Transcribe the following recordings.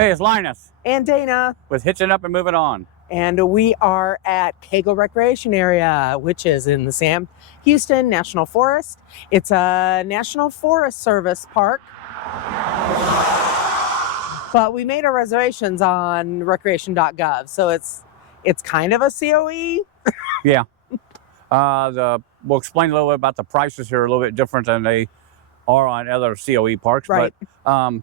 Hey, it's Linus And Dana. with Hitching Up and Moving On. And we are at Kagel Recreation Area, which is in the Sam Houston National Forest. It's a National Forest Service park. But we made our reservations on recreation.gov, so it's kind of a COE. Yeah. We'll explain a little bit about the prices here, a little bit different than they are on other COE parks. Right. But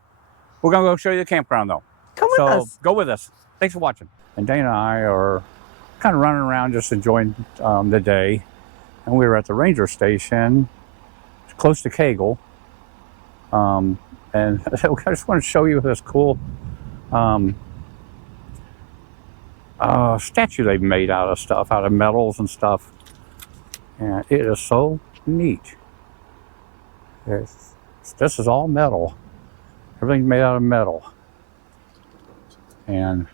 we're going to go show you the campground, though. Come with us. So go with us. Thanks for watching. And Dana and I are kind of running around just enjoying the day. And we were at the ranger station close to Kagel. And I just want to show you this cool statue they've made out of stuff, out of metals and stuff. And it is so neat. This is all metal. Everything's made out of metal. And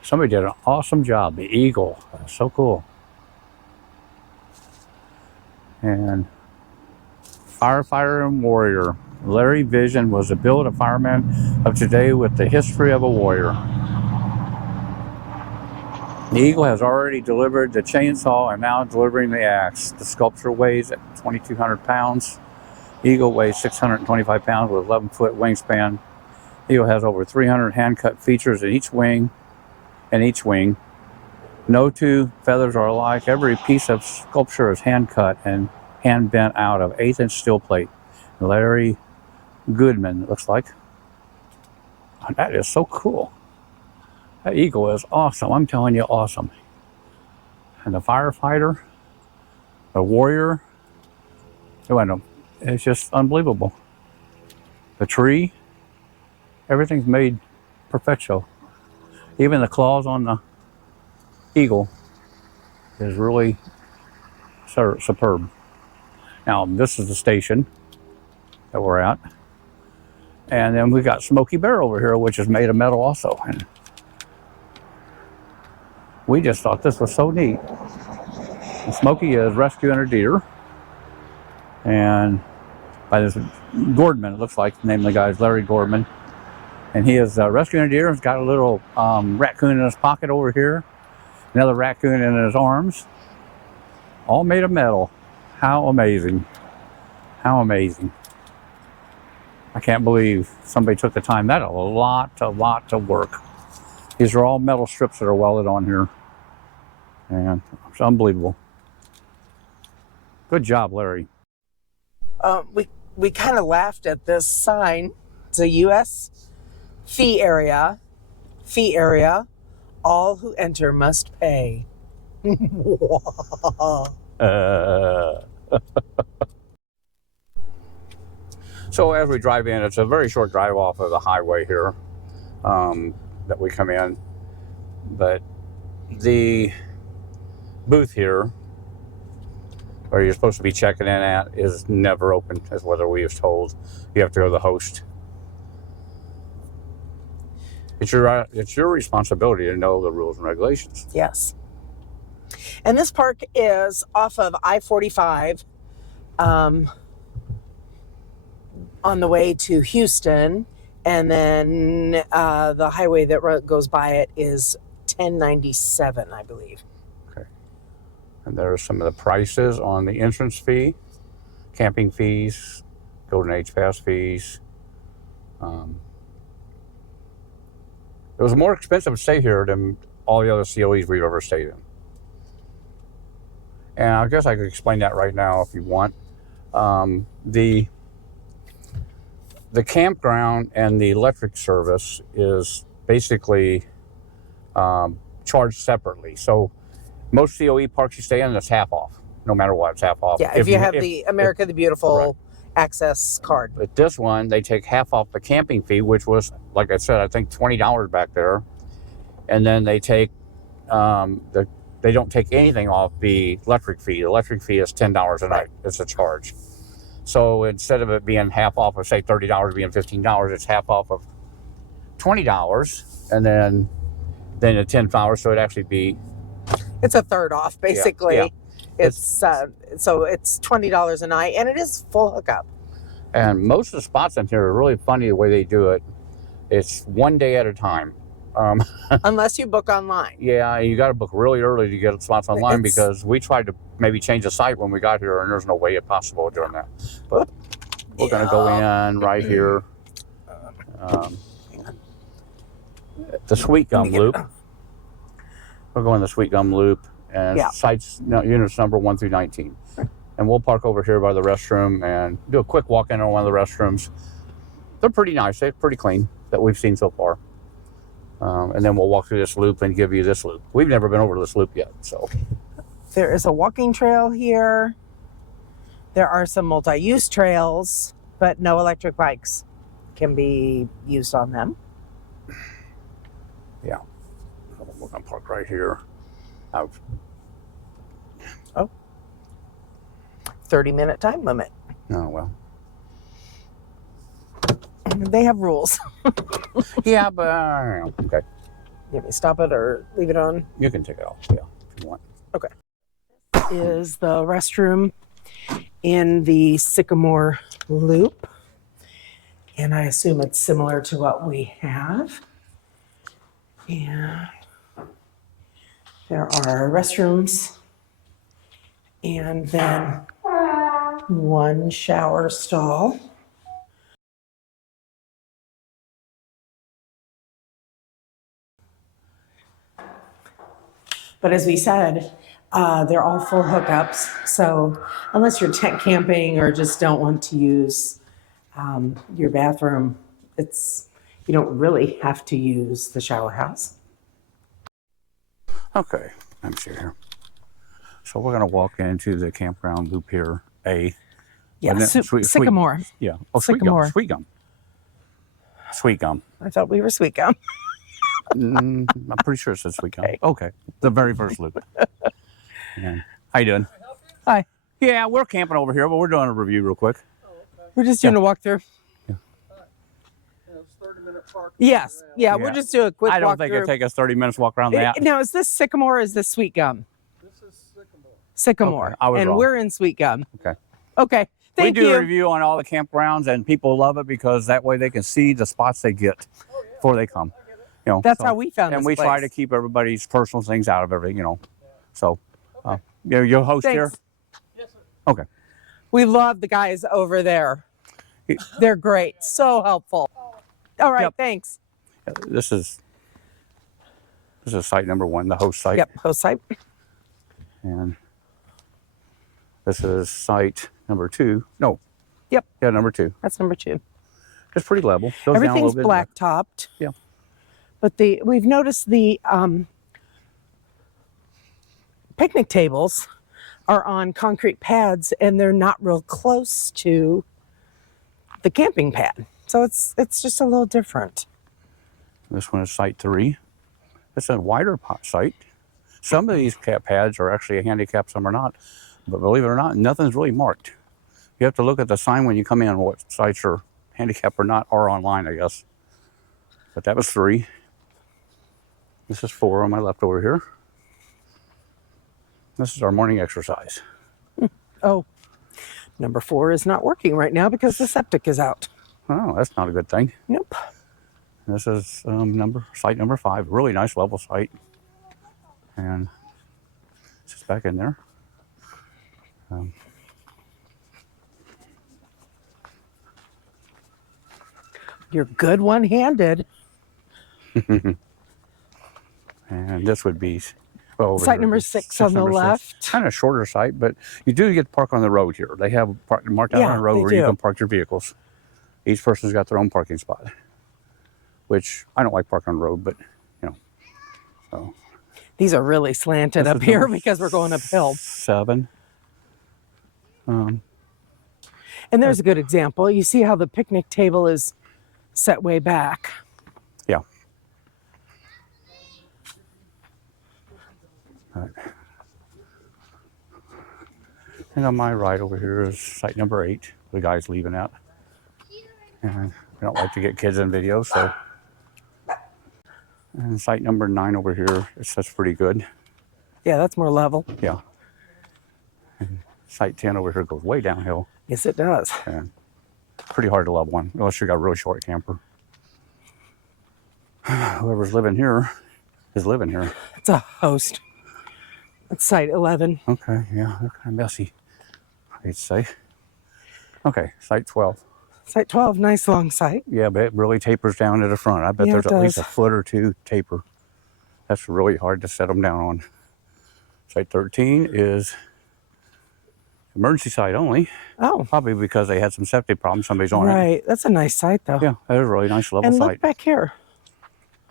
somebody did an awesome job. The eagle, that's so cool. And firefighter and warrior. Larry Vision was a build a fireman of today with the history of a warrior. The eagle has already delivered the chainsaw and now delivering the axe. The sculpture weighs at 2,200 pounds. The eagle weighs 625 pounds with 11-foot wingspan. The eagle has over 300 hand-cut features in each wing. No two feathers are alike. Every piece of sculpture is hand-cut and hand-bent out of 1/8-inch steel plate. Larry Goodman, it looks like. Oh, that is so cool. That eagle is awesome. I'm telling you, awesome. And the firefighter, the warrior, it's just unbelievable. The tree, everything's made perfecto. Even the claws on the eagle is really superb. Now, this is the station that we're at. And then we got Smoky Bear over here, which is made of metal also. And we just thought this was so neat. And Smoky is rescuing a deer. And by this Gordman, it looks like the name of the guy is Larry Gordman. And he is rescuing a deer. He's got a little raccoon in his pocket over here. Another raccoon in his arms. All made of metal. How amazing. How amazing. I can't believe somebody took the time. That's a lot of work. These are all metal strips that are welded on here. And it's unbelievable. Good job, Larry. We kind of laughed at this sign. It's a U.S. fee area. All who enter must pay. So as we drive in, it's a very short drive off of the highway here that we come in. But the booth here, where you're supposed to be checking in at, is never open, as what we was told. You have to go to the host. It's your responsibility to know the rules and regulations. Yes. And this park is off of I-45 on the way to Houston. And then the highway that goes by it is 1097, I believe. Okay. And there are some of the prices on the entrance fee, camping fees, Golden Age Pass fees. It was more expensive to stay here than all the other COEs we've ever stayed in. And I guess I could explain that right now if you want. The campground and the electric service is basically charged separately. So most COE parks you stay in, it's half off. No matter what, it's half off. Yeah, if you have the America the Beautiful right. Access card. But this one, they take half off the camping fee, which was, like I said, I think $20 back there. And then they take, they don't take anything off the electric fee. The electric fee is $10 a night. It's a charge. So instead of it being half off of, say, $30 being $15, it's half off of $20. And then the $10, so it'd actually be... It's a third off, basically. Yeah. It's so it's $20 a night, and it is full hookup. And most of the spots in here are really funny the way they do it. It's one day at a time. Unless you book online. Yeah, you got to book really early to get spots online It's- because we tried to maybe change the site when we got here, and there's no way possible of doing that. But we're going to go in right here. The Sweet Gum Loop. We're going the Sweet Gum Loop, and sites, units number 1 through 19. And we'll park over here by the restroom and do a quick walk in on one of the restrooms. They're pretty nice. They're pretty clean that we've seen so far. And then we'll walk through this loop and give you this loop. We've never been over this loop yet, so. There is a walking trail here. There are some multi-use trails, but no electric bikes can be used on them. Yeah. We're going to park right here. Out. Oh. 30-minute time limit. Oh, well. They have rules. Yeah, but okay. You want me to stop it or leave it on? You can take it off, yeah, if you want. Okay. Is the restroom in the Sycamore Loop. And I assume it's similar to what we have. And there are restrooms and then one shower stall. But as we said, they're all full hookups. So unless you're tent camping or just don't want to use your bathroom, you don't really have to use the shower house. Okay, let me see here. So we're going to walk into the campground loop here, A. Yeah, Sycamore. Yeah. Oh, Sycamore. Sweet Gum. Sweet Gum. I thought we were Sweet Gum. I'm pretty sure it says Sweet Gum. Okay. The very first loop. Yeah. How you doing? Hi. Yeah, we're camping over here, but we're doing a review real quick. We're just doing a walkthrough. Yeah. It's 30-minute park. Yes. Yeah, Yeah. we'll just do a quick walkthrough. I don't think it'd take us 30 minutes to walk around that. Now, is this Sycamore or is this Sweet Gum? This is Sycamore. Sycamore. Okay, I was and wrong. we're in Sweet Gum. Okay. Okay. Thank we do you. a review on all the campgrounds, and people love it because that way they can see the spots they get before they come. You know, That's how we found and this we try place. to keep everybody's personal things out of everything, you know. So, you're host here? Thanks. Yes, sir. Okay. We love the guys over there. They're great. So helpful. All right. Yep. Thanks. This is site number 1, the host site. Yep. Host site. And this is site number 2. No. Yep. Yeah, number 2. That's number 2. It's pretty level. Goes down a Everything's little bit, black topped. Yeah. But we've noticed the picnic tables are on concrete pads and they're not real close to the camping pad. So it's just a little different. This one is site 3. It's a wider site. Some of these pads are actually handicapped, some are not. But believe it or not, nothing's really marked. You have to look at the sign when you come in what sites are handicapped or not, or online, I guess. But that was 3. This is 4 on my left over here. This is our morning exercise. Oh, number 4 is not working right now because the septic is out. Oh, that's not a good thing. Nope. This is site number 5. Really nice level site. And it's just back in there. You're good one-handed. And this would be Site number 6 on the left. Kind of shorter site, but you do get to park on the road here. They have marked out on the road where you can park your vehicles. Each person's got their own parking spot, which I don't like parking on the road, but you know. So These are really slanted up here because we're going uphill. 7. And there's a good example. You see how the picnic table is set way back. Yeah. All right. And on my right over here is site number 8. The guy's leaving out. And we don't like to get kids in videos, so. And site number 9 over here, that's pretty good. Yeah, that's more level. Yeah. And site 10 over here goes way downhill. Yes, it does. And pretty hard to level one, unless you got a really short camper. Whoever's living here is living here. It's a host. It's site 11. Okay, yeah, they're kind of messy, I'd say. Okay, site 12. Site 12, nice long site. Yeah, but it really tapers down to the front. I bet Yeah, there's it at least a does. foot or two taper. That's really hard to set them down on. Site 13 is emergency site only. Oh, Probably because they had some septic problems. Somebody's on it. right. That's a nice site, though. Yeah, that is a really nice level And site. look back here.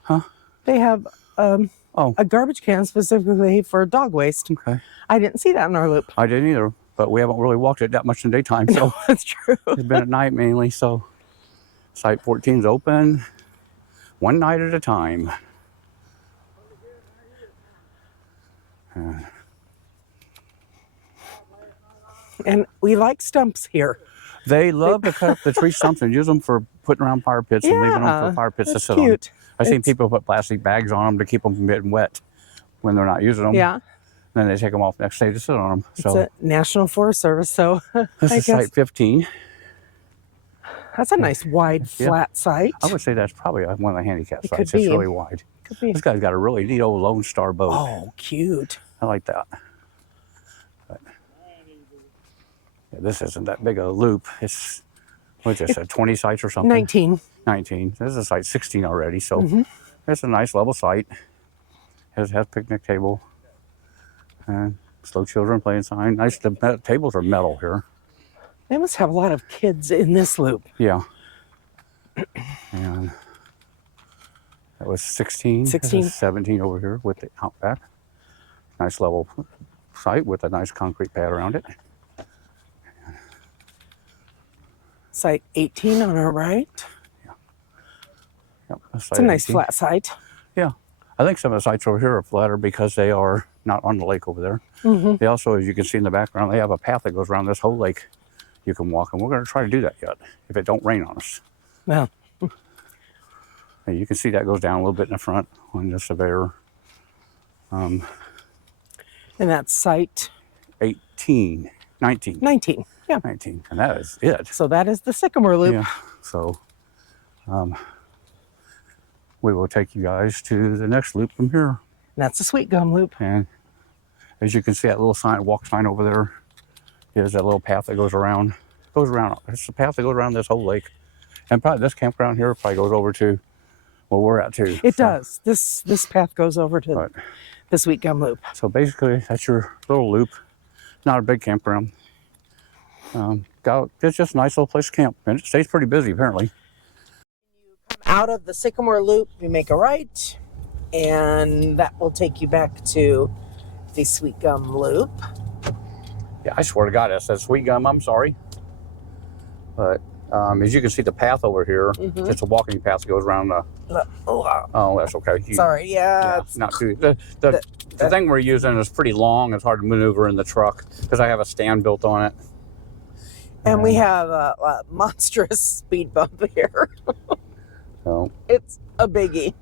Huh? They have Oh, a garbage can specifically for dog waste. okay. I didn't see that in our loop. I didn't either, but we haven't really walked it that much in the daytime, so That's true. it's been at night mainly. So site 14 is open one night at a time. And we like stumps here. They love to cut up the tree stumps and use them for putting around fire pits and leaving them Yeah, for fire pits to that's sit cute. on. I've seen It's- people put plastic bags on them to keep them from getting wet when they're not using them. Yeah, Then they take them off next day to sit on them. it's So a National Forest Service, so this I is guess site 15. that's a nice wide, Yeah. flat site. I would say that's probably one of the handicap It sites. could It's be. really wide. Could be. This guy's got a really neat old Lone Star boat. Oh, cute. I like that. But, yeah, this isn't that big a loop. It's, what's this, 20 sites or something? 19. 19. This is site 16 already, so Mm-hmm. it's a nice level site. Has picnic table. And slow children playing sign. Nice, the tables are metal here. They must have a lot of kids in this loop. Yeah. And that was 16. This 16. is 17 over here with the Outback. Nice level site with a nice concrete pad around it. Site 18 on our right. Yep, that's It's site a nice 18. flat site. Yeah. I think some of the sites over here are flatter because they are not on the lake over there. Mm-hmm. They also, as you can see in the background, they have a path that goes around this whole lake you can walk, and we're going to try to do that yet if it don't rain on us. Well, And you can see that goes down a little bit in the front on the surveyor. and that's site 18, 19, 19. Yeah. 19, and that is it. So that is the Sycamore Loop. Yeah, so we will take you guys to the next loop from here. And that's the Sweet Gum Loop. And as you can see, that little sign, walk sign over there, is that little path that goes around. It's the path that goes around this whole lake. And probably this campground here probably goes over to where we're at too. It So- does. This path goes over to But, the Sweet Gum Loop. so basically, that's your little loop. Not a big campground. It's just a nice little place to camp. And it stays pretty busy, apparently. Out of the Sycamore Loop, you make a right, and that will take you back to the Sweet Gum Loop. Yeah, I swear to God, that says Sweet Gum. I'm sorry. But as you can see, the path over here, Mhm. it's a walking path that goes around the. Oh, that's okay. Sorry, yeah. Yeah, not too. The thing we're using is pretty long. It's hard to maneuver in the truck because I have a stand built on it. And we have a monstrous speed bump here. So It's a biggie.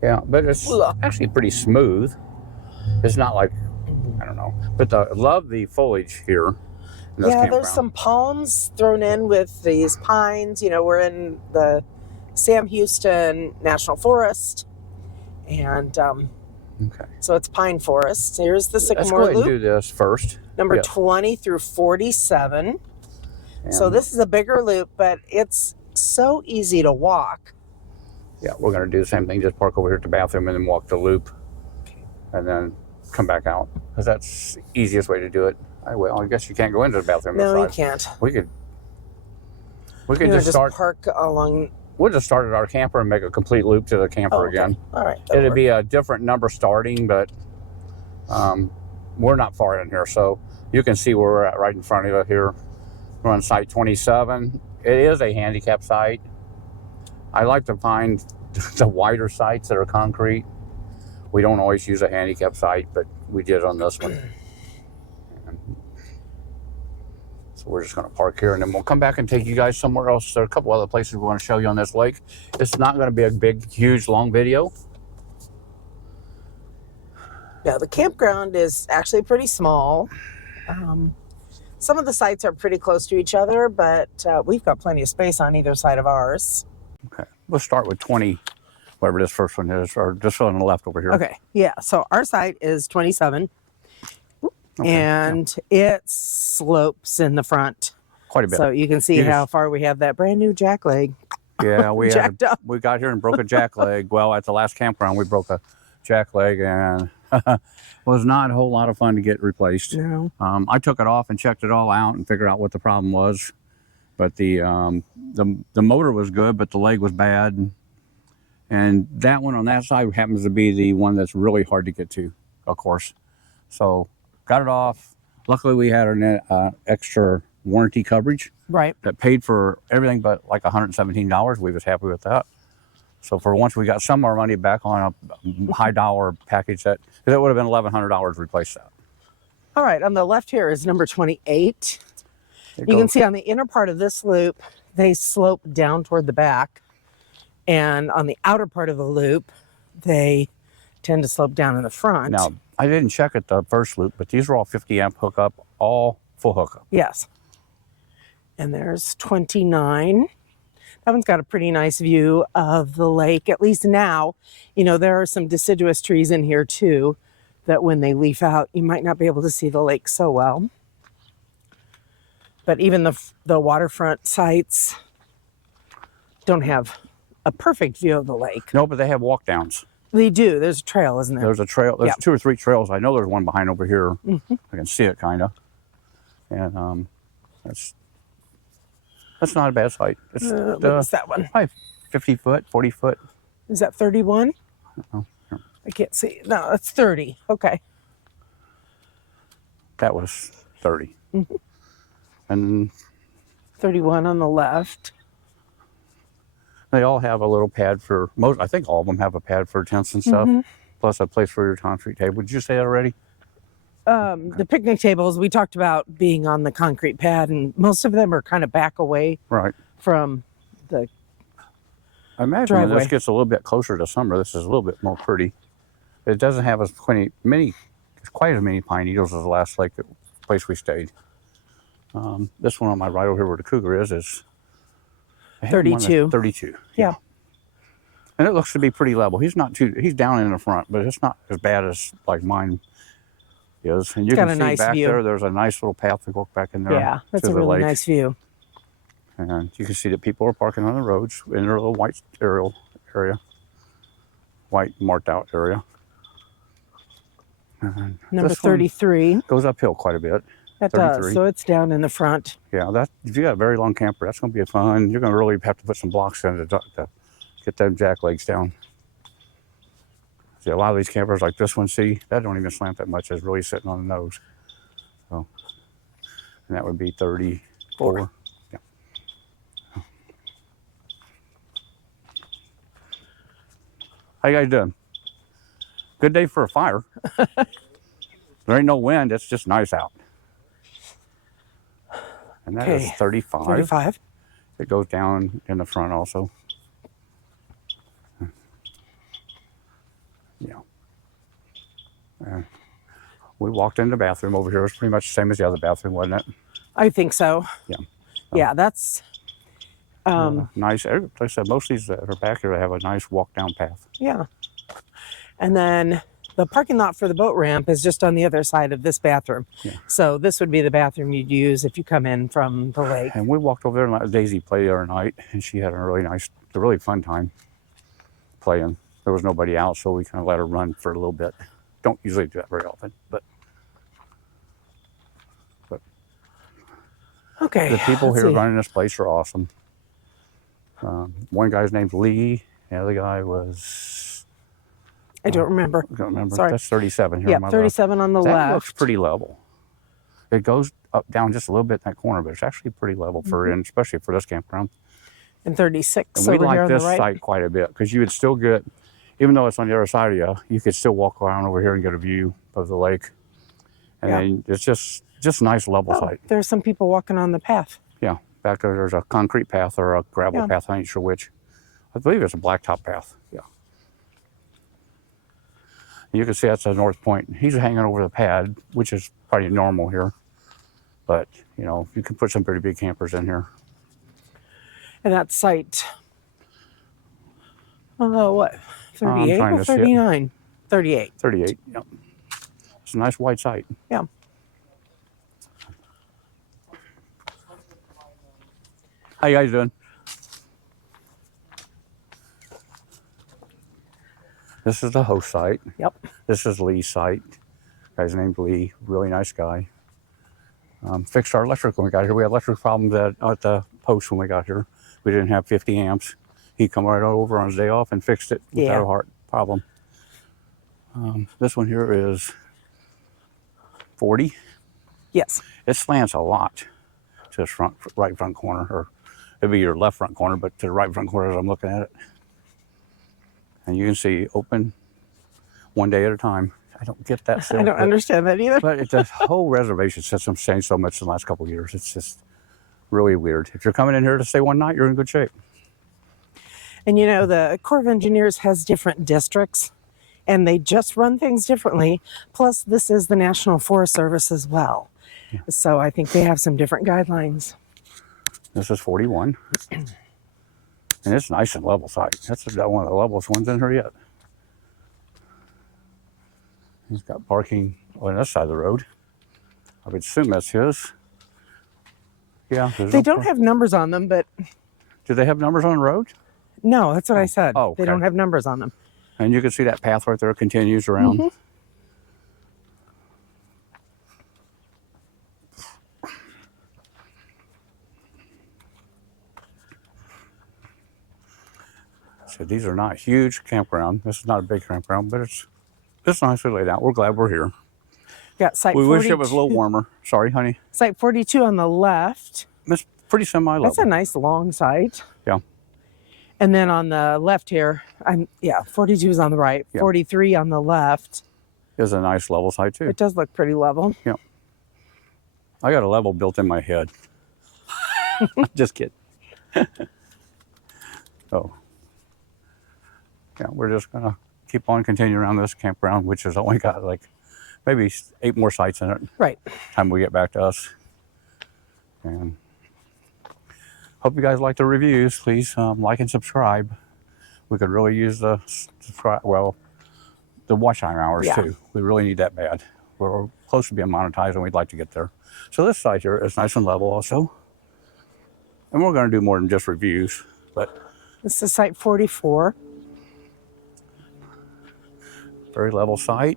yeah, but it's Ugh. actually pretty smooth. It's not like I don't know, but I love the foliage here. in this Yeah, there's campground. some palms thrown in with these pines. You know, we're in the Sam Houston National Forest. And Okay. so it's pine forest. Here's the Let's go Sycamore ahead and Loop, do this first. number Yes. 20 through 47. So And, this is a bigger loop, but it's so easy to walk. yeah, we're gonna do the same thing. Just park over here at the bathroom and then walk the loop, and then come back out because that's the easiest way to do it. Well, I guess you can't go into the bathroom. No, you inside. can't. We could You know, just start. park along. We'll just start at our camper and make a complete loop to the camper Oh, okay. again. All right. that'll It'd work. be a different number starting, but we're not far in here, so you can see where we're at right in front of you here. We're on site 27. It is a handicap site. I like to find the wider sites that are concrete. We don't always use a handicap site, but we did on this one. And so we're just going to park here, and then we'll come back and take you guys somewhere else. There are a couple other places we want to show you on this lake. It's not going to be a big, huge, long video. Yeah, the campground is actually pretty small. Some of the sites are pretty close to each other, but we've got plenty of space on either side of ours. Okay, we'll start with 20, whatever this first one is, or just on the left over here. Okay. Yeah. So our site is 27, and it slopes in the front. Quite a bit. So you can see how far we have that brand new jack leg. Yeah, we jacked up. We got here and broke a jack leg. Well, at the last campground, we broke a jack leg, and was not a whole lot of fun to get replaced. No. I took it off and checked it all out and figured out what the problem was. But the motor was good, but the leg was bad. And that one on that side happens to be the one that's really hard to get to, of course. So got it off. Luckily, we had an extra warranty coverage. Right. That paid for everything but like $117. We was happy with that. So for once, we got some of our money back on a high dollar package that would have been $1,100 to replace that. All right. On the left here is number 28. You can see on the inner part of this loop, they slope down toward the back. And on the outer part of the loop, they tend to slope down in the front. Now, I didn't check at the first loop, but these are all 50 amp hookup, all full hookup. Yes. And there's 29. That one's got a pretty nice view of the lake, at least now. You know, there are some deciduous trees in here too, that when they leaf out, you might not be able to see the lake so well. But even the waterfront sites don't have a perfect view of the lake. No, but they have walk downs. They do. There's a trail, isn't there? There's a trail. There's Yep. 2 or 3 trails. I know there's one behind over here. I can see it kind of. And that's not a bad site. It's What's that one? probably 50 foot, 40 foot. Is that 31? Oh, I can't see. No, that's 30. Okay. that was 30. And 31 on the left. they all have a little pad for most. I think all of them have a pad for tents and stuff, plus a place for your concrete table. Did you say that already? The picnic tables, we talked about being on the concrete pad, and most of them are kind of back away Right. from the. I imagine when driveway. this gets a little bit closer to summer, this is a little bit more pretty. It doesn't have quite as many pine needles as the last place we stayed. This one on my right over here where the cougar is I had one that's 32. 32. Yeah. And it looks to be pretty level. He's down in the front, but it's not as bad as like mine is. And you got can a see nice back view. there, there's a nice little path to go back in there. Yeah, that's to a the really lake. nice view. And you can see that people are parking on the roads in their little white area, white marked out area. And Number this one 33. goes uphill quite a bit. That 33. does. So it's down in the front. Yeah, if you got a very long camper, that's going to be fun. You're going to really have to put some blocks in to get them jack legs down. See, a lot of these campers like this one, see, that don't even slant that much. It's really sitting on the nose. So, and that would be 34. Yeah. How you guys doing? Good day for a fire. There ain't no wind. It's just nice out. And that is Okay, 35. 35. It goes down in the front also. Yeah. We walked in the bathroom over here. It was pretty much the same as the other bathroom, wasn't it? I think so. Yeah. Yeah, that's. Nice. Like I said, most of these that are back here have a nice walk down path. Yeah. And then the parking lot for the boat ramp is just on the other side of this bathroom. Yeah. So this would be the bathroom you'd use if you come in from the lake. And we walked over there and let Daisy play the other night, and she had a really fun time playing. There was nobody out, so we kind of let her run for a little bit. Don't usually do that very often, but Okay. the people let's here see. running this place are awesome. One guy's named Lee. The other guy was, I don't remember. I don't remember. Sorry. That's 37 here Yeah, on my 37 on the left. That left. looks pretty level. It goes up, down just a little bit in that corner, but it's actually pretty level and especially for this campground. And 36 And we over here like on the this right. site quite a bit because you would still get, even though it's on the other side of you, you could still walk around over here and get a view of the lake. And Yeah. then it's just a nice level Oh, site. there's some people walking on the path. Yeah, back there's a concrete path or a gravel Yeah. path. I ain't sure which. I believe it's a blacktop path. Yeah. And you can see that's the north point. He's hanging over the pad, which is probably normal here. But, you know, you can put some pretty big campers in here. And that site What? 38 trying or to see it. 39? 38. 38. Yep. It's a nice wide sight. Yeah. How you guys doing? This is the host site. Yep. This is Lee's site. Guy's named Lee. Really nice guy. Fixed our electric when we got here. We had electric problems at the post when we got here. We didn't have 50 amps. He come right over on his day off and fixed it without a heart problem. This one here is 40. Yes. It slants a lot to this right front corner, or it'd be your left front corner, but to the right front corner as I'm looking at it. And you can see open one day at a time. I don't get that. I don't understand that either. But the whole reservation system's changed so much in the last couple of years. It's just really weird. If you're coming in here to stay one night, you're in good shape. And you know, the Corps of Engineers has different districts, and they just run things differently. Plus, this is the National Forest Service as well. Yeah. So I think they have some different guidelines. This is 41. And it's nice and level site. That's one of the levelest ones in here yet. He's got parking on this side of the road. I would assume that's his. Yeah. They don't have numbers on them, but... Do they have numbers on the road? No, that's what I said. Oh, okay. They don't have numbers on them. And you can see that path right there continues around. Mm-hmm. So these are not huge campground. This is not a big campground, but it's nicely laid out. We're glad we're here. Got site we 42. wish it was a little warmer. Sorry, honey. Site 42 on the left. It's pretty semi-level. That's a nice long site. Yeah. And then on the left here, 42 is on the right, yeah. 43 on the left. Is a nice level site too. It does look pretty level. Yeah. I got a level built in my head. Just kidding. Oh. Yeah, we're just gonna keep on continuing around this campground, which has only got like maybe 8 more sites in it. Right. Time we get back to us. And hope you guys like the reviews. Please like and subscribe. We could really use the watch time hours too. We really need that bad. We're close to being monetized and we'd like to get there. So this site here is nice and level also. And we're gonna do more than just reviews, but. This is site 44. Very level site.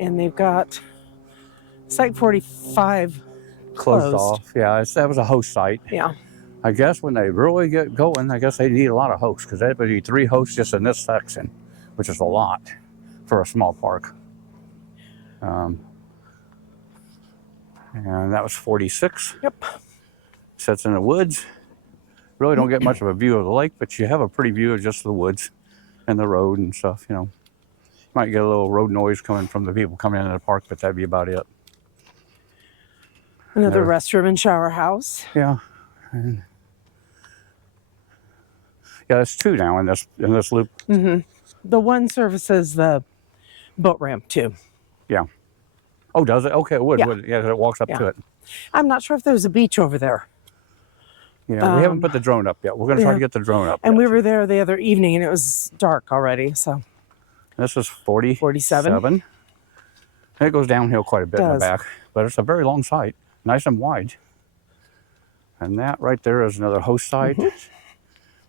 And they've got site 45 closed off. Yeah, that was a host site. Yeah. I guess when they really get going, I guess they need a lot of hosts because that would be 3 hosts just in this section, which is a lot for a small park. And that was 46. Yep. Sits in the woods. Really don't get much of a view of the lake, but you have a pretty view of just the woods and the road and stuff, you know. You might get a little road noise coming from the people coming into the park, but that'd be about it. Another restroom and shower house. Yeah. And yeah, there's 2 now in this loop. Mm-hmm. The one services the boat ramp too. Yeah. Oh, does it? Okay, it would. Yeah, it walks up to it. I'm not sure if there's a beach over there. Yeah, we haven't put the drone up yet. We're going to try to get the drone up. And we were there the other evening and it was dark already, so. This is 47. And it goes downhill quite a bit in the back, but it's a very long site, nice and wide. And that right there is another host site. Mm-hmm.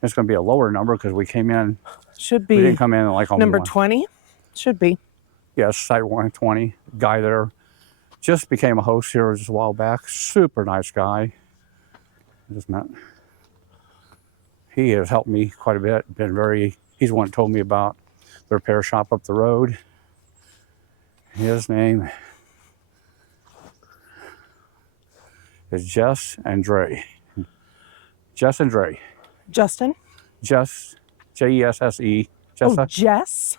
It's going to be a lower number because we came in. Should be. We didn't come in like on number 20. Should be. Yes, site 120. Guy there just became a host here just a while back. Super nice guy. I just met. He has helped me quite a bit. He's the one that told me about the repair shop up the road. His name is Jess and Dre. Jess and Dre. Justin? Jess, Jesse. Oh, Jess?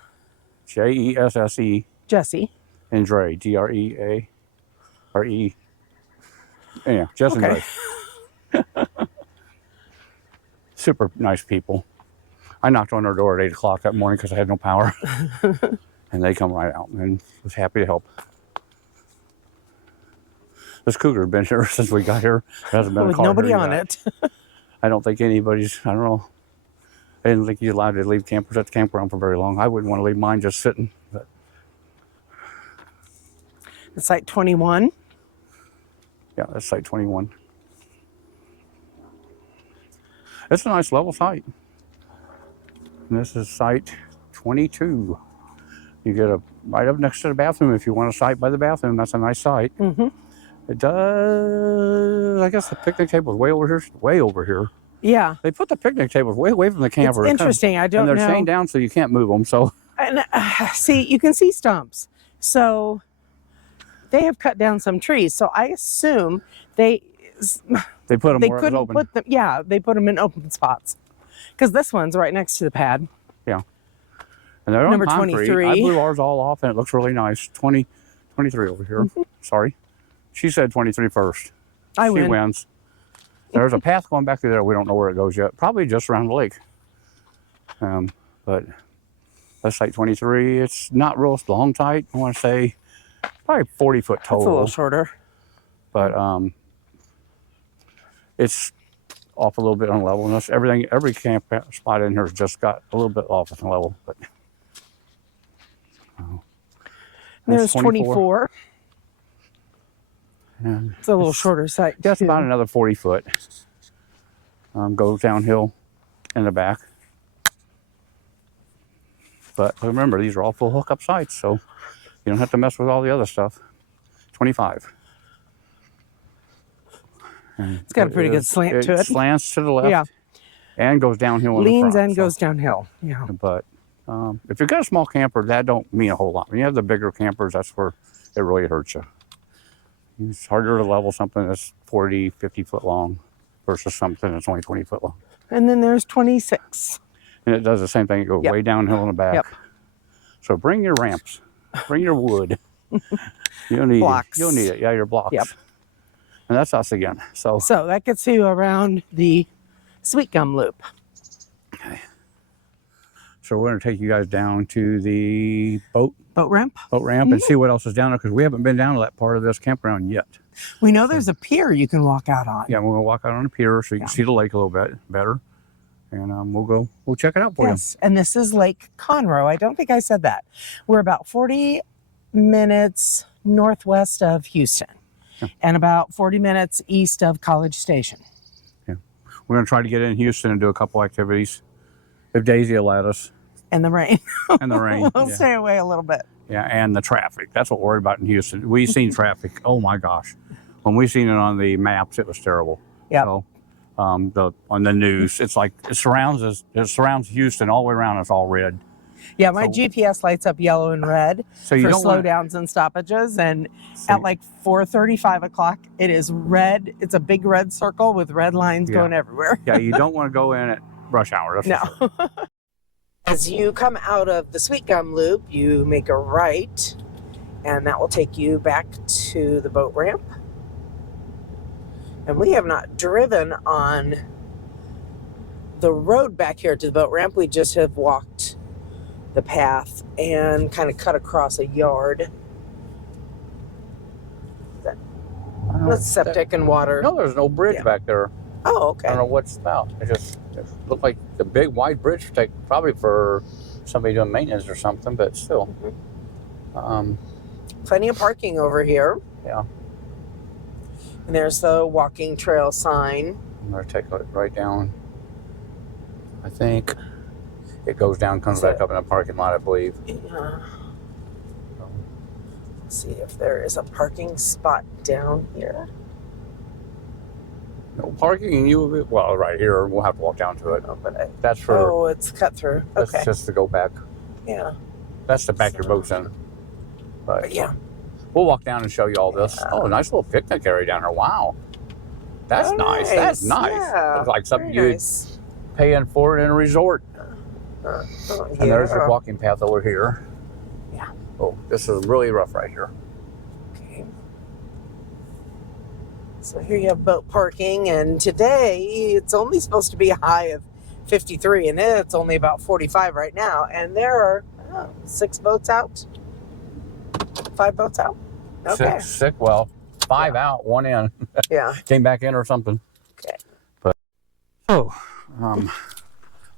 Jesse. Jesse. And Dre, Dreare. Yeah, Jess and Dre. Super nice people. I knocked on their door at 8 o'clock that morning because I had no power. And they come right out and was happy to help. This cougar's been here since we got here. There hasn't been a car nobody here on yet. it. I don't think anybody's, I don't know. I didn't think you're allowed to leave campers at the campground for very long. I wouldn't want to leave mine just sitting. But It's site 21. yeah, that's site 21. It's a nice level site. And this is site 22. You get a right up next to the bathroom if you want a site by the bathroom. That's a nice site. Mm-hmm. It does. I guess the picnic table is way over here. Way over here. Yeah. They put the picnic tables way away from the camper. It's interesting. I don't know. And they're chained down so you can't move them. So And see, you can see stumps. So they have cut down some trees. So I assume they put them they where it was couldn't open. put them. Yeah, they put them in open spots because this one's right next to the pad. Yeah. And they're on Number concrete. 23. I blew ours all off and it looks really nice. 23 over here. Sorry. She said 23 first. I She win. wins. There's a path going back through there. We don't know where it goes yet. Probably just around the lake. But that's site 23. It's not real long tight. I want to say probably 40 foot total. It's a little shorter. But it's off a little bit on level. And that's everything. Every camp spot in here has just got a little bit off on level. But There's 24. And It's a little shorter site. that's too. about another 40 foot. Goes downhill in the back. But remember, these are all full hookup sites, so you don't have to mess with all the other stuff. 25. And It's got a pretty good slant to it. Slants to the left. Yeah. And goes downhill in the Leans front, and so- goes downhill. Yeah. But if you've got a small camper, that don't mean a whole lot. When you have the bigger campers, that's where it really hurts you. It's harder to level something that's 40, 50 foot long versus something that's only 20 foot long. And then there's 26. And it does the same thing. It goes Yep. way downhill in the back. Yep. So bring your ramps. Bring your wood. You'll need Blocks. it. You'll need it. Yeah, your blocks. Yep. And that's us again. So So that gets you around the Sweet Gum Loop. we're going to take you guys down to the boat Boat ramp and see what else is down there because we haven't been down to that part of this campground yet. We know there's a pier you can walk out on. Yeah, we're going to walk out on the pier so you can see the lake a little bit better. And we'll check it out for Yes. And this is Lake Conroe. I don't think I said that. We're about 40 minutes northwest of Houston and about 40 minutes east of College Station. you. Yeah. We're going to try to get in Houston and do a couple activities if Daisy will let us. And the rain. And the rain. We'll yeah. stay away a little bit. Yeah, and the traffic. That's what we're worried about in Houston. We've seen traffic. Oh my gosh. When we seen it on the maps, it was terrible. Yep. So, on the news, it's like it surrounds us. It surrounds Houston all the way around. It's all red. Yeah, my So- GPS lights up yellow and red So you for don't wanna- slowdowns and stoppages. And So- at like 4:30, 5 o'clock, it is red. It's a big red circle with red lines Yeah. going everywhere. Yeah, you don't want to go in at rush hour. That's for No. sure. As you come out of the Sweet Gum Loop, you make a right, and that will take you back to the boat ramp. And we have not driven on the road back here to the boat ramp. We just have walked the path and kind of cut across a yard. That's septic and water. No, there's no bridge Yeah. back there. Oh, I okay. don't know what it's about. It looked like the big wide bridge probably for somebody doing maintenance or something, but still. Plenty of parking over here. Yeah. And there's the walking trail sign. I'm going to take it right down. I think it goes down, comes Is back it- up in the parking lot, I believe. Yeah. Let's see if there is a parking spot down here. No parking, and you will be, well, right here. We'll have to walk down to it. Oh, but That's for, oh, it's cut through. that's Okay. just to go back. Yeah. That's to back your boats in. But Yeah. we'll walk down and show you all this. Oh, a nice little picnic area down here. Wow. That's Oh, nice. That's nice. Yeah. Looks like something Very you'd nice. pay in for in a resort. Oh, And there's your yeah. walking path over here. Yeah. Oh, this is really rough right here. Okay. So here you have boat parking, and today it's only supposed to be a high of 53, and it's only about 45 right now. And there are 6 boats out, 5 boats out. Okay. Sick. Well, 5 out, 1 in. Yeah. Came back in or something. Okay. But so,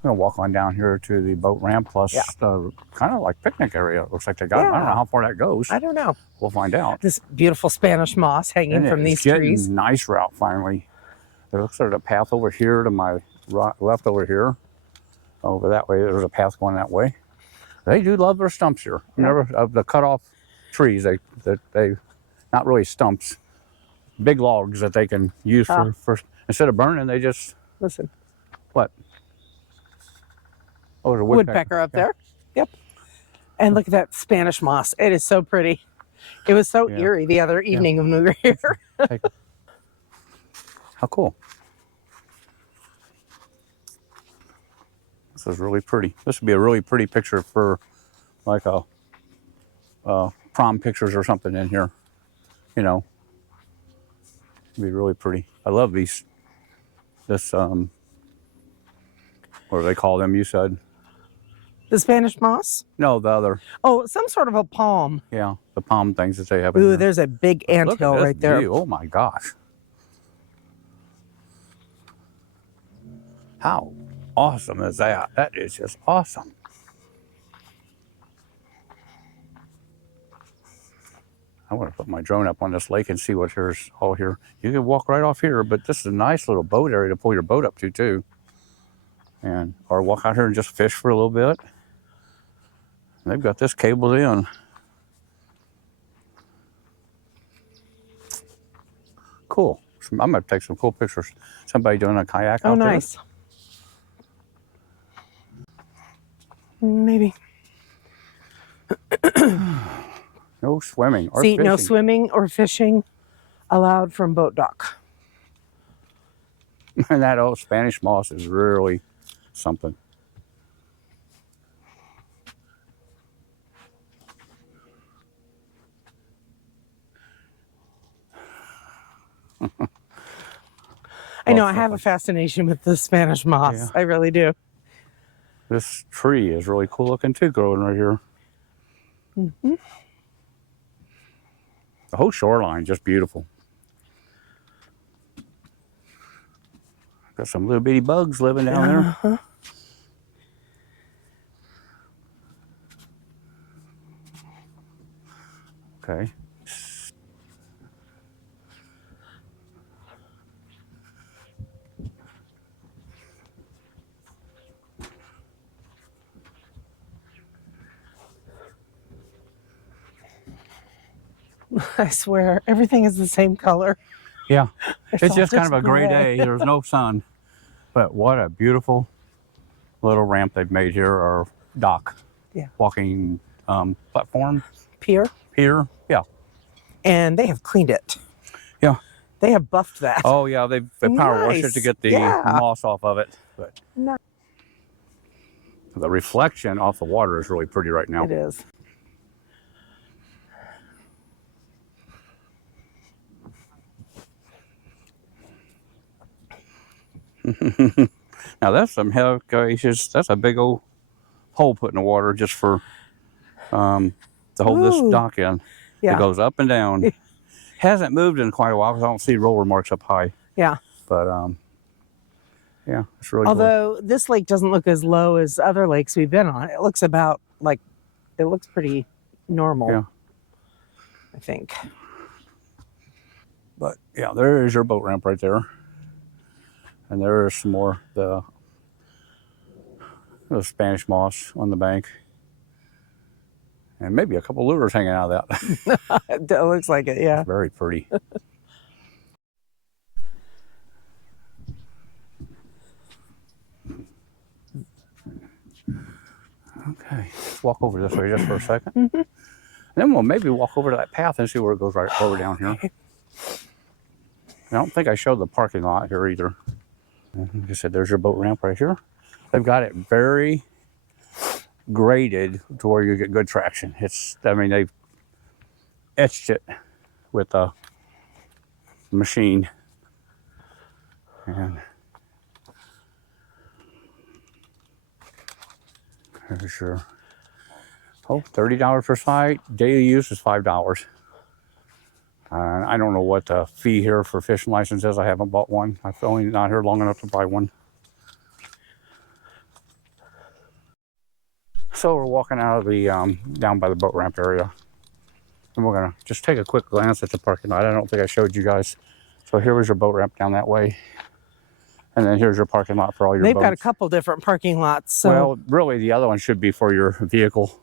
gonna walk on down here to the boat ramp plus kind of like picnic area. It looks like they got. I don't know how far that goes. I don't know. We'll find out. This beautiful Spanish moss hanging from these trees. Nice route finally. There looks like a path over here to my left over here. Over that way, there's a path going that way. They do love their stumps here. Never of the cut off trees. They not really stumps, big logs that they can use for instead of burning. They just listen. What? Oh, there's a woodpecker up there. Yep. And look at that Spanish moss. It is so pretty. It was so eerie the other evening when we were here. How cool. This is really pretty. This would be a really pretty picture for like a prom pictures or something in here. You know, it'd be really pretty. I love these. This what do they call them? You said the Spanish moss? No, the other. Oh, some sort of a palm. Yeah, the palm things that they have. In Ooh, here. there's a big anthill right there. View. Oh my gosh! How awesome is that? That is just awesome. I want to put my drone up on this lake and see what there's all here. You can walk right off here, but this is a nice little boat area to pull your boat up to too. And or walk out here and just fish for a little bit. They've got this cabled in. Cool. I'm gonna take some cool pictures. Somebody doing a kayak out there. Oh, nice. Maybe. No swimming or See, fishing. no swimming or fishing allowed from boat dock. And that old Spanish moss is really something. I know, I have a fascination with the Spanish moss. Yeah. I really do. This tree is really cool looking too, growing right here. Mm-hmm. The whole shoreline just beautiful. Got some little bitty bugs living down there. Okay. I swear, everything is the same color. Yeah, It's it's all just kind of a just gray gray. day. There's no sun. But what a beautiful little ramp they've made here, or dock. Yeah. Walking platform. Pier. Pier. Yeah. And they have cleaned it. Yeah. They have buffed that. Oh, yeah, they power washed it Nice. to get the Yeah. moss off of it. But No. the reflection off the water is really pretty right now. It is. Now that's some hellacious. That's a big old hole put in the water just for to hold this Ooh. dock in. Yeah. It goes up and down. Hasn't moved in quite a while because I don't see roller marks up high. Yeah. But yeah, it's really cool. Although this lake doesn't look as low as other lakes we've been on. It looks about like, it looks pretty normal. Yeah. I think. But yeah, there is your boat ramp right there. And there is some more the Spanish moss on the bank. And maybe a couple lures hanging out of that. It looks like it, yeah. Very pretty. Okay, let's walk over this way just for a second. Mm-hmm. And then we'll maybe walk over to that path and see where it goes right over down here. I don't think I showed the parking lot here either. Like I said, there's your boat ramp right here. They've got it very graded to where you get good traction. I mean, they've etched it with a machine. And there's your, $30 per site. Daily use is $5. I don't know what the fee here for fishing license is. I haven't bought one. I've only not here long enough to buy one. So we're walking out of the down by the boat ramp area, and we're gonna just take a quick glance at the parking lot. I don't think I showed you guys. So here was your boat ramp down that way, and then here's your parking lot for all your They've boats. got a couple different parking lots. So. Well, really, the other one should be for your vehicle,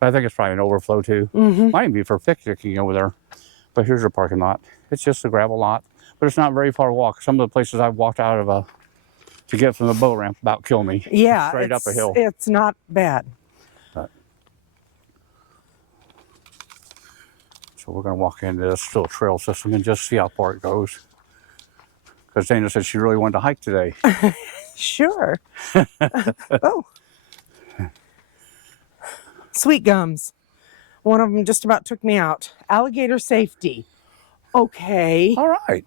but I think it's probably an overflow too. Might even be for picnicking over there. But here's your parking lot. It's just a gravel lot, but it's not very far walk. Some of the places I've walked out of to get from the boat ramp about kill me. Yeah, Straight up a hill. It's not bad. So we're going to walk into this little trail system and just see how far it goes. Because Dana said she really wanted to hike today. Sure. Oh. Sweet gums. One of them just about took me out. Alligator safety. Okay. All right.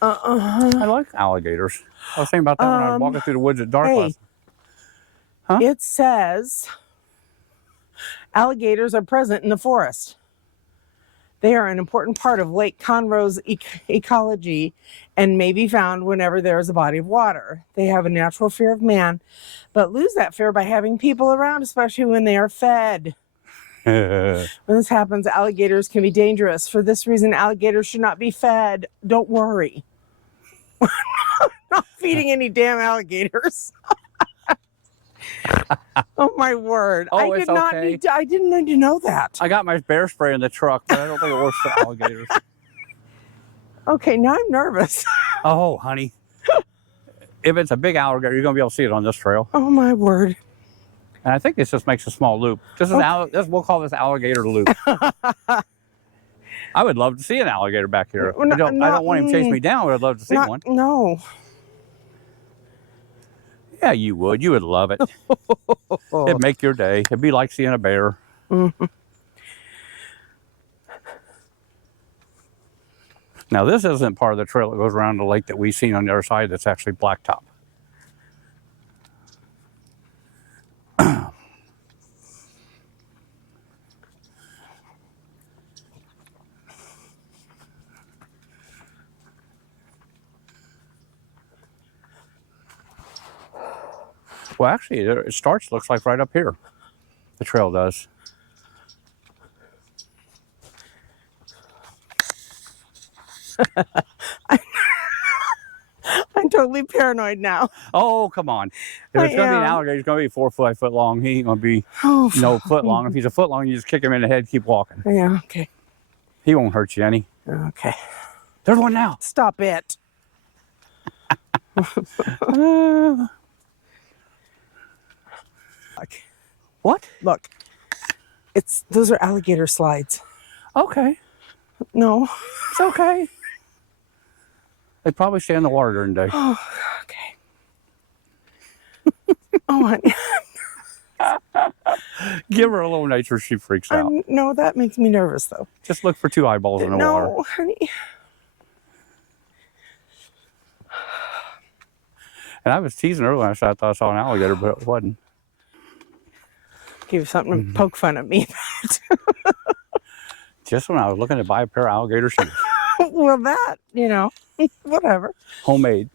I like alligators. I was thinking about that when I was walking through the woods at dark last. Huh? It says alligators are present in the forest. They are an important part of Lake Conroe's ecology and may be found whenever there is a body of water. They have a natural fear of man, but lose that fear by having people around, especially when they are fed. When this happens, alligators can be dangerous. For this reason, alligators should not be fed. Don't worry. Not feeding any damn alligators. Oh my word. Oh, I did not okay. need to, I didn't need to know that. I got my bear spray in the truck, but I don't think it works for alligators. Okay, now I'm nervous. Oh, honey. If it's a big alligator, you're going to be able to see it on this trail. Oh my word. And I think this just makes a small loop. This is we'll call this alligator loop. I would love to see an alligator back here. I don't want him to chase me down, but I'd love to see one. No. Yeah, you would. You would love it. It'd make your day. It'd be like seeing a bear. Mm-hmm. Now, this isn't part of the trail that goes around the lake that we've seen on the other side that's actually blacktop. Well, actually, it starts, looks like, right up here. The trail does. I'm totally paranoid now. Oh, come on. If it's going to be an alligator, he's going to be 4 5 foot long. He ain't going to be no foot long. If he's a foot long, you just kick him in the head, keep walking. Yeah, okay. He won't hurt you any. Okay. There's one now. Stop it. What? Look. Those are alligator slides. Okay. No. It's okay. They probably stay in the water during the day. Oh, okay. Oh, honey. Give her a little nature, she freaks out. No, that makes me nervous, though. Just look for 2 eyeballs in the water. No, honey. And I was teasing earlier. I thought I saw an alligator, but it wasn't. Give you something to poke fun at me about. Just when I was looking to buy a pair of alligator shoes. Well, that, whatever. Homemade.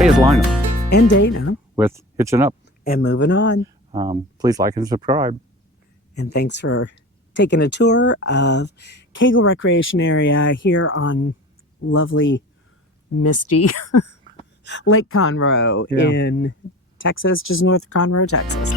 Hey, it's Lionel. And Dana. With Hitching Up. And moving on. Please like and subscribe. And thanks for taking a tour of Kagel Recreation Area here on lovely, misty Lake Conroe in Texas, just north of Conroe, Texas.